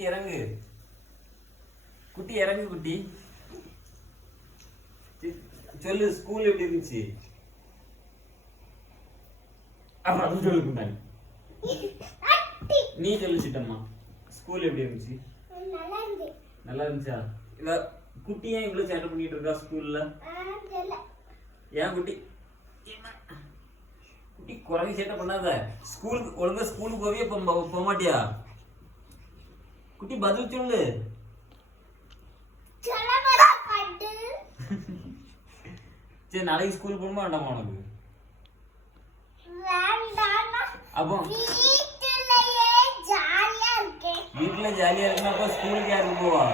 குட்டி இறங்கு, குட்டி இறங்கு, குட்டி சொல்லு. ஸ்கூல் எப்படி இருந்துச்சு? அது சொல்லு குண்டானி. நீ சொல்லு சிட்டம்மா, ஸ்கூல் எப்படி இருந்துச்சு? நல்லா இருந்துச்சா? இத குட்டி ஏன் இவ்வளவு சேட்டை பண்ணிட்டு இருக்கா ஸ்கூல்ல? ஏன் குட்டி குட்டி குறைய சேட்டை பண்ணாத. ஸ்கூலுக்கு ஒழுங்கா ஸ்கூலுக்கு போவே போக மாட்டியா? குட்டி பதில் சொல்லு. சரி, நாளைக்கு ஸ்கூல் போகணுமா வேண்டாமா உனக்கு? அப்போ வீட்டுல ஜாலியா இருக்குன்னா அப்ப ஸ்கூலுக்கு யாருக்கு போவா?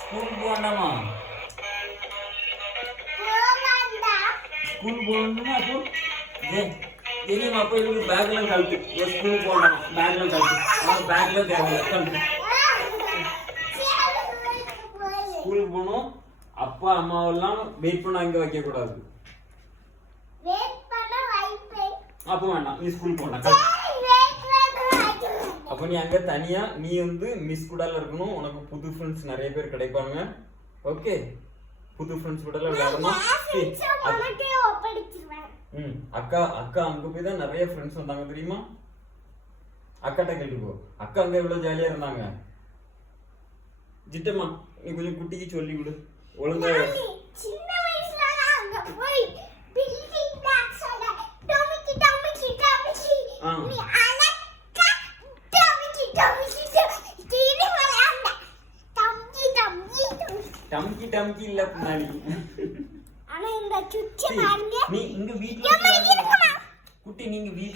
ஸ்கூலுக்கு போக வேண்டாமா? ஸ்கூல் போகணும்னா அப்போ தெரியுமா? அப்போ இவங்களுக்கு பேக்லாம் கழுத்து. ஸ்கூலுக்கு போகலாமா? பேக்லாம் கழுத்து. அவன் பேக்ல கழுத்து. ஸ்கூலுக்கு போகணும். அப்பா அம்மாவெல்லாம் வெயிட் பண்ண அங்க வைக்க கூடாது. அப்போ வேண்டாம், நீ ஸ்கூல் போனா. அப்ப நீ அங்க தனியா நீ வந்து மிஸ் கூட இருக்கணும். உனக்கு புது ஃப்ரெண்ட்ஸ் நிறைய பேர் கிடைப்பாங்க. ஓகே, புது ஃப்ரெண்ட்ஸ் கூட விளையாடணும். அக்கா அக்கா அங்க போய் தான் நிறைய ஃப்ரெண்ட்ஸ் வந்தாங்க தெரியுமா? அக்காட்ட கேட்டுக்கோ. அக்கா அங்க எவ்வளவு ஜாலியா இருந்தாங்க. ஜிட்டம்மா, நீ கொஞ்சம் குட்டிக்கு சொல்லி விடு ஒழுங்கா. டம்கி டம்கி இல்ல பின்னாடி. நீ இங்க வீட்ல குட்டி, நீங்க வீட்ல